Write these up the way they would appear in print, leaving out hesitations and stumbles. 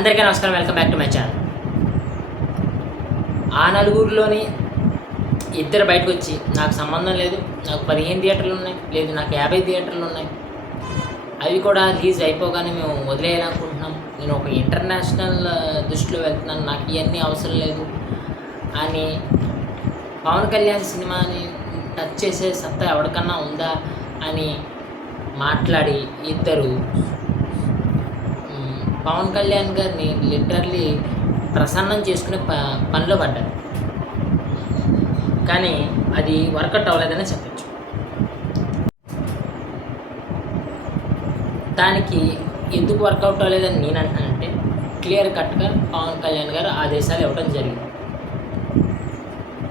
అందరికీ నమస్కారం. Welcome back to my channel. ఆ నలుగురిలోని ఇద్దరు బయటకు వచ్చి నాకు సంబంధం లేదు, నాకు 15 థియేటర్లు ఉన్నాయి, లేదు నాకు 50 థియేటర్లు ఉన్నాయి, అవి కూడా రిలీజ్ అయిపోగానే మేము వదిలేయాలనుకుంటున్నాం, నేను ఒక ఇంటర్నేషనల్ దృష్టిలో వెళ్తున్నాను, నాకు ఇవన్నీ అవసరం లేదు అని పవన్ కళ్యాణ్ సినిమాని టచ్ చేసే సత్తా ఎవరికన్నా ఉందా అని మాట్లాడి ఇద్దరు పవన్ కళ్యాణ్ గారిని లిటరల్లీ ప్రసన్నం చేసుకునే పనిలో పడ్డారు. కానీ అది వర్కౌట్ అవ్వలేదని చెప్పచ్చు. దానికి ఎందుకు వర్కౌట్ అవ్వలేదని నేను అంటానంటే క్లియర్ కట్గా పవన్ కళ్యాణ్ గారు ఆదేశాలు ఇవ్వడం జరిగింది.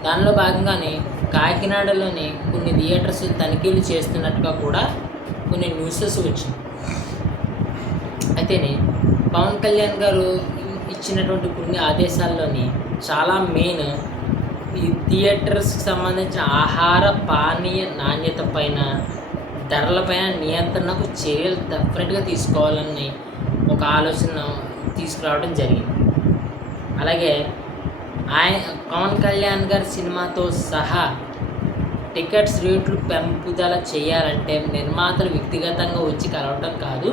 దానిలో భాగంగానే కాకినాడలోని కొన్ని థియేటర్స్ తనిఖీలు చేస్తున్నట్టుగా కూడా కొన్ని న్యూసెస్ వచ్చింది. అయితేనే పవన్ కళ్యాణ్ గారు ఇచ్చినటువంటి కొన్ని ఆదేశాల్లోని చాలా మెయిన్ ఈ థియేటర్స్కి సంబంధించిన ఆహార పానీయ నాణ్యత పైన, ధరలపైన నియంత్రణకు చర్యలు డెఫినెట్గా తీసుకోవాలని ఒక ఆలోచన తీసుకురావడం జరిగింది. అలాగే పవన్ కళ్యాణ్ గారి సినిమాతో సహా టికెట్స్ రేట్లు పెంపుదల చేయాలంటే నిర్మాతలు వ్యక్తిగతంగా వచ్చి కలవటం కాదు,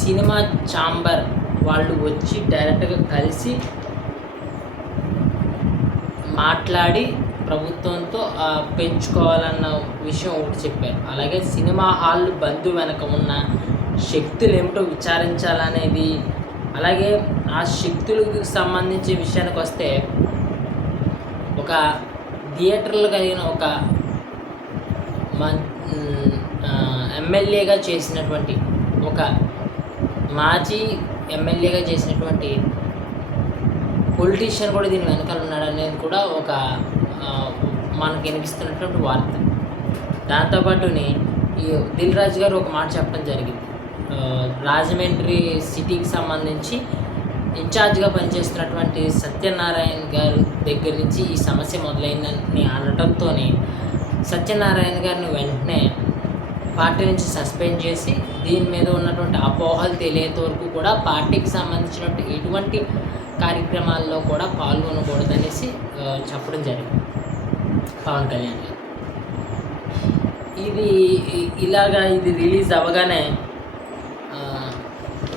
సినిమా ఛాంబర్ వాళ్ళు వచ్చి డైరెక్ట్గా కలిసి మాట్లాడి ప్రభుత్వంతో పెంచుకోవాలన్న విషయం ఒకటి చెప్పారు. అలాగే సినిమా హాల్ బంధు వెనక ఉన్న శక్తులు ఏమిటో విచారించాలనేది, అలాగే ఆ శక్తులకు సంబంధించే విషయానికి వస్తే ఒక థియేటర్లు కలిగిన ఒక ఎమ్మెల్యేగా చేసినటువంటి, ఒక మాజీ ఎమ్మెల్యేగా చేసినటువంటి పొలిటీషియన్ కూడా దీని వెనకాల ఉన్నాడనేది కూడా ఒక మనకు వినిపిస్తున్నటువంటి వార్త. దాంతోపాటుని ఈ దిల్ రాజు గారు ఒక మాట చెప్పడం జరిగింది. రాజమండ్రి సిటీకి సంబంధించి ఇన్ఛార్జ్గా పనిచేస్తున్నటువంటి సత్యనారాయణ గారి దగ్గర నుంచి ఈ సమస్య మొదలైందని అనడంతో సత్యనారాయణ గారిని వెంటనే పార్టీ నుంచి సస్పెండ్ చేసి దీని మీద ఉన్నటువంటి అపోహలు తెలియేంత వరకు కూడా పార్టీకి సంబంధించినటువంటి ఎటువంటి కార్యక్రమాల్లో కూడా పాల్గొనకూడదనేసి చెప్పడం జరిగింది పవన్ కళ్యాణ్ గారు. ఇది రిలీజ్ అవ్వగానే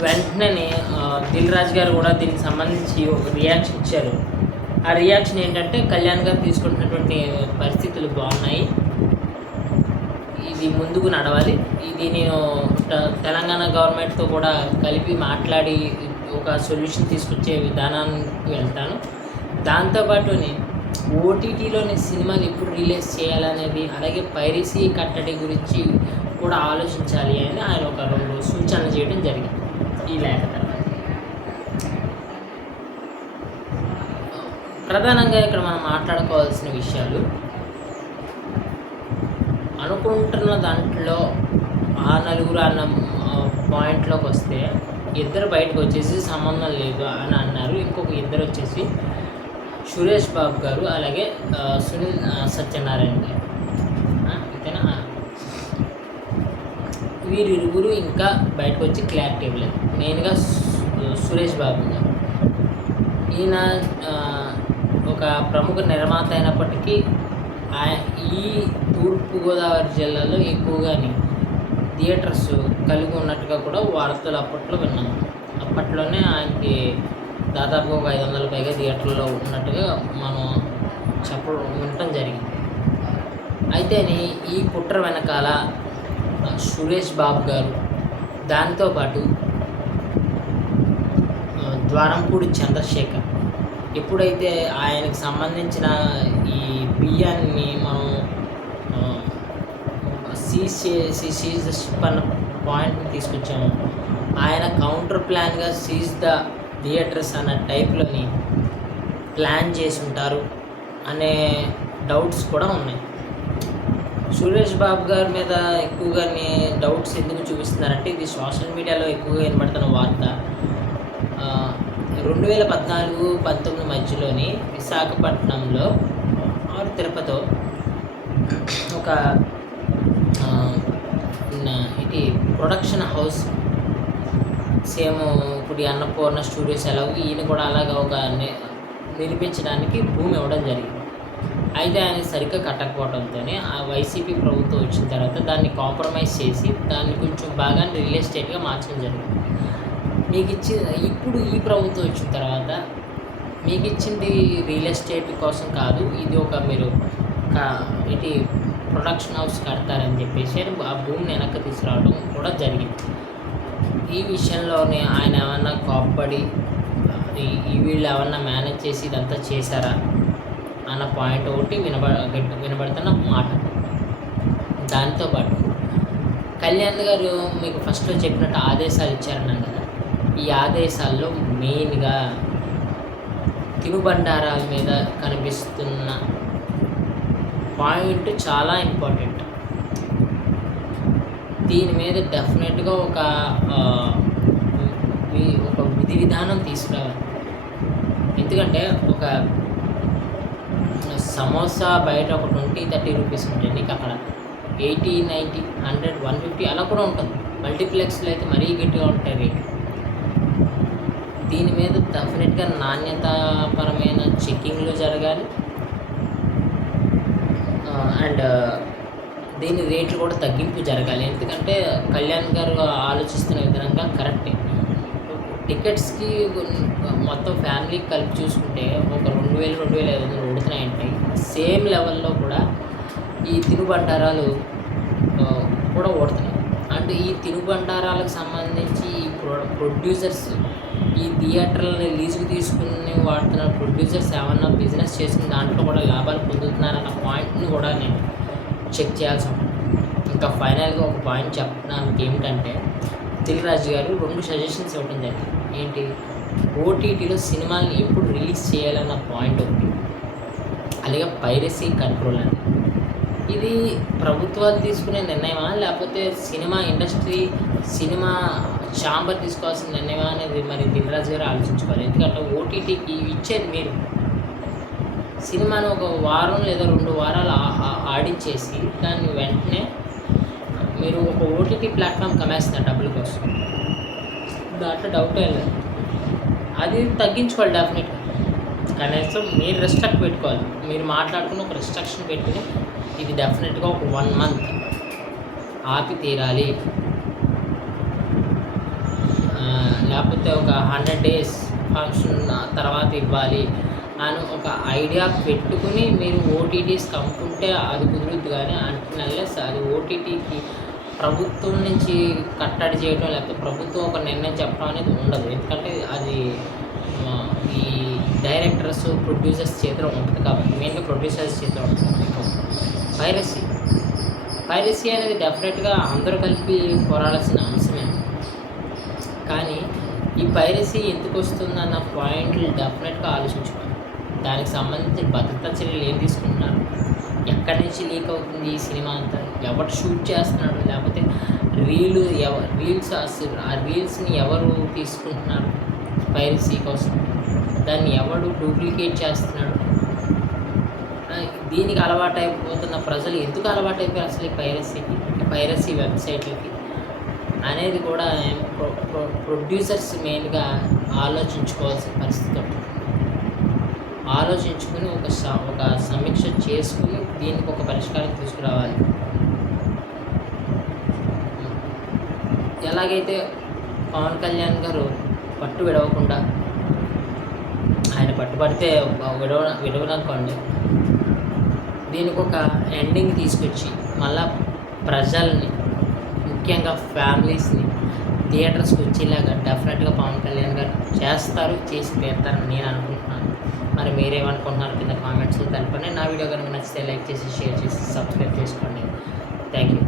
వెంటనే దిల్ రాజు గారు కూడా దీనికి సంబంధించి ఒక రియాక్షన్ ఇచ్చారు. ఆ రియాక్షన్ ఏంటంటే, కళ్యాణ్ గారు తీసుకుంటున్నటువంటి పరిస్థితులు బాగున్నాయి, ఇది ముందుకు నడవాలి, ఇది నేను తెలంగాణ గవర్నమెంట్తో కూడా కలిపి మాట్లాడి ఒక సొల్యూషన్ తీసుకొచ్చే విధానానికి వెళ్తాను, దాంతోపాటుని ఓటీటీలోని సినిమాలు ఎప్పుడు రిలీజ్ చేయాలనేది, అలాగే పైరసీ కట్టడి గురించి కూడా ఆలోచించాలి అని ఆయన ఒక 2 సూచనలు చేయడం జరిగింది ఈ లేఖ తర్వాత. ప్రధానంగా ఇక్కడ మనం మాట్లాడుకోవాల్సిన విషయాలు, అనుకుంటున్న దాంట్లో ఆ నలుగురు అన్న పాయింట్లోకి వస్తే ఇద్దరు బయటకు వచ్చేసి సంబంధం లేదు అని అన్నారు. ఇంకొక ఇద్దరు వచ్చేసి సురేష్ బాబు గారు, అలాగే సునీల్ సత్యనారాయణ గారు. అంతేనా? వీరిరువురు ఇంకా బయటకు వచ్చి క్లారిటీ ఇవ్వలేదు. మెయిన్గా సురేష్ బాబు గారు, ఈయన ఒక ప్రముఖ నిర్మాత అయినప్పటికీ ఈ తూర్పుగోదావరి జిల్లాలో ఎక్కువగానే థియేటర్స్ కలిగి ఉన్నట్టుగా కూడా వార్తలు అప్పట్లో విన్నాము. అప్పట్లోనే ఆయనకి దాదాపు ఒక 500 పైగా థియేటర్లో ఉన్నట్టుగా మనం వినటం జరిగింది. అయితేనే ఈ కుట్ర వెనకాల సురేష్ బాబు గారు, దాంతోపాటు ద్వారంపూడి చంద్రశేఖర్, ఎప్పుడైతే ఆయనకు సంబంధించిన ఈ బియ్యాన్ని మనం సీజ్ ద షిప్ అన్న పాయింట్ని తీసుకొచ్చాము, ఆయన కౌంటర్ ప్లాన్గా సీజ్ ద థియేటర్స్ అన్న టైప్లోని ప్లాన్ చేసి ఉంటారు అనే డౌట్స్ కూడా ఉన్నాయి. సురేష్ బాబు గారి మీద ఎక్కువగానే డౌట్స్ ఎందుకు చూపిస్తున్నారంటే, ఇది సోషల్ మీడియాలో ఎక్కువగా వినబడుతున్న వార్త. 2014-19 మధ్యలోని విశాఖపట్నంలో తిరుపతిలో ఒక ఇది ప్రొడక్షన్ హౌస్ సేమ్ ఇప్పుడు ఈ అన్నపూర్ణ స్టూడియోస్ ఎలాగో ఈయన కూడా అలాగా ఒక నిర్మించడానికి భూమి ఇవ్వడం జరిగింది. అయితే ఆయన సరిగ్గా కట్టకపోవడంతో ఆ వైసీపీ ప్రభుత్వం వచ్చిన తర్వాత దాన్ని కాంప్రమైజ్ చేసి దాన్ని కొంచెం బాగా రియల్ ఎస్టేట్గా మార్చడం జరిగింది. ఇప్పుడు ఈ ప్రభుత్వం వచ్చిన తర్వాత మీకు ఇచ్చింది రియల్ ఎస్టేట్ కోసం కాదు, ఇది ఒక మీరు ఇటు ప్రొడక్షన్ హౌస్ కడతారని చెప్పేసి ఆ భూమిని వెనక్కి తీసుకురావడం కూడా జరిగింది. ఈ విషయంలోనే ఆయన ఏమన్నా కోప్పడి వీళ్ళు ఏమన్నా మేనేజ్ చేసి ఇదంతా చేశారా అన్న పాయింట్ ఒకటి వినబడుతున్న మాట. దాంతోపాటు కళ్యాణ్ గారు మీకు ఫస్ట్లో చెప్పినట్టు ఆదేశాలు ఇచ్చారన్నాను కదా, ఈ ఆదేశాల్లో మెయిన్గా తినుబండారాల మీద కనిపిస్తున్న పాయింట్ చాలా ఇంపార్టెంట్. దీని మీద డెఫినెట్గా ఒక విధి విధానం తీసుకురావాలి. ఎందుకంటే ఒక సమోసా బయట ఒక 20-30 రూపీస్ ఉంటాయి, నీకు అక్కడ 80, 90, 100, 150 అలా కూడా ఉంటుంది. మల్టీప్లెక్స్లో అయితే మరీ గట్టిగా ఉంటాయి రేటు. దీని మీద డెఫినెట్గా నాణ్యతాపరమైన చెక్కింగ్లు జరగాలి. అండ్ దీని రేట్లు కూడా తగ్గింపు జరగాలి. ఎందుకంటే కళ్యాణ్ గారు ఆలోచిస్తున్న విధంగా కరెక్టే. టికెట్స్కి మొత్తం ఫ్యామిలీకి కలిపి చూసుకుంటే ఒక 2000, 2500 ఉడుతున్నాయంటే సేమ్ లెవెల్లో కూడా ఈ తినుబండారాలు కూడా ఓడుతున్నాయి. అండ్ ఈ తినుబండారాలకు సంబంధించి ఈ ప్రొడ్యూసర్స్, ఈ థియేటర్లని లీజుకు తీసుకుని వాడుతున్న ప్రొడ్యూసర్స్ ఏమన్నా బిజినెస్ చేసుకుని దాంట్లో కూడా లాభాలు పొందుతున్నారన్న పాయింట్ని కూడా నేను చెక్ చేయాల్సి ఉంటుంది. ఇంకా ఫైనల్గా ఒక పాయింట్ చెప్పడానికి ఏమిటంటే, దిల్ రాజు గారు 2 సజెషన్స్ ఇవ్వడం జరిగింది. ఏంటి, ఓటీటీలో సినిమాని ఎప్పుడు రిలీజ్ చేయాలన్న పాయింట్ ఒకటి, అలాగే పైరసీ కంట్రోల్ అని. ఇది ప్రభుత్వాలు తీసుకునే నిర్ణయమా లేకపోతే సినిమా ఇండస్ట్రీ, సినిమా ఛాంబర్ తీసుకోవాల్సిన నిర్ణయమా అనేది మరి దిల్ రాజు గారు ఆలోచించుకోవాలి. ఎందుకంటే ఓటీటీకి ఇచ్చేది మీరు సినిమాను ఒక వారం లేదా 2 వారాలు ఆడించేసి దాన్ని వెంటనే మీరు ఒక ఓటీటీ ప్లాట్ఫామ్ కమేస్తున్నారు డబ్బుల కోసం. దాంట్లో డౌట్ లేదు. అది తగ్గించుకోవాలి డెఫినెట్గా. కనీసం మీరు రెస్ట్రిక్ట్ పెట్టుకోవాలి. మీరు మాట్లాడుకుని ఒక రెస్ట్రిక్షన్ పెట్టుకుని ఇది డెఫినెట్గా ఒక 1 month ఆపి తీరాలి, లేకపోతే ఒక 100 days ఫంక్షన్ తర్వాత ఇవ్వాలి అని ఒక ఐడియా పెట్టుకుని మీరు ఓటీటీస్ కమ్ముకుంటే అది కుదురుద్దు. కానీ అంటున్నల్లెస్ అది ఓటీటీకి ప్రభుత్వం నుంచి కట్టడి చేయడం లేకపోతే ప్రభుత్వం ఒక నిర్ణయం చెప్పడం అనేది ఉండదు. ఎందుకంటే అది ఈ డైరెక్టర్స్, ప్రొడ్యూసర్స్ చేతిలో ఉంటుంది కాబట్టి, మెయిన్గా ప్రొడ్యూసర్స్ చేతిలో ఉంటుంది. పైరసీ అనేది డెఫినెట్గా అందరూ కలిపి పోరాడాల్సిన అంశమే. కానీ ఈ పైరసీ ఎందుకు వస్తుందన్న పాయింట్లు డెఫినెట్గా ఆలోచించుకోవాలి. దానికి సంబంధించిన భద్రతా చర్యలు ఏం తీసుకుంటున్నారు, ఎక్కడి నుంచి లీక్ అవుతుంది ఈ సినిమా అంతా, ఎవరు షూట్ చేస్తున్నాడు, లేకపోతే రీల్స్ని ఎవరు తీసుకుంటున్నారు పైరసీ కోసం, దాన్ని ఎవడు డూప్లికేట్ చేస్తున్నాడు, దీనికి అలవాటైపోతున్న ప్రజలు ఎందుకు అలవాటైపోయారు అసలు ఈ పైరసీ వెబ్సైట్లకి అనేది కూడా ప్రొడ్యూసర్స్ మెయిన్గా ఆలోచించుకోవాల్సిన పరిస్థితి ఉంటుంది. ఆలోచించుకుని ఒక సమీక్ష చేసుకుని దీనికి ఒక పరిష్కారం తీసుకురావాలి. ఎలాగైతే పవన్ కళ్యాణ్ గారు పట్టు విడవకుండా, ఆయన పట్టుబడితే విడవనుకోండి, దీనికి ఒక ఎండింగ్ తీసుకొచ్చి మళ్ళా ప్రజల్ని, ముఖ్యంగా ఫ్యామిలీస్ని థియేటర్స్కి వచ్చేలాగా డెఫినెట్గా పవన్ కళ్యాణ్ గారు చేస్తారు, చేసి తీరుతారని నేను అనుకుంటున్నాను. మరి మీరేమనుకుంటున్నారు కింద కామెంట్స్లో తెలపండి. నా వీడియో కనుక నచ్చితే లైక్ చేసి, షేర్ చేసి, సబ్స్క్రైబ్ చేసుకోండి. Thank you.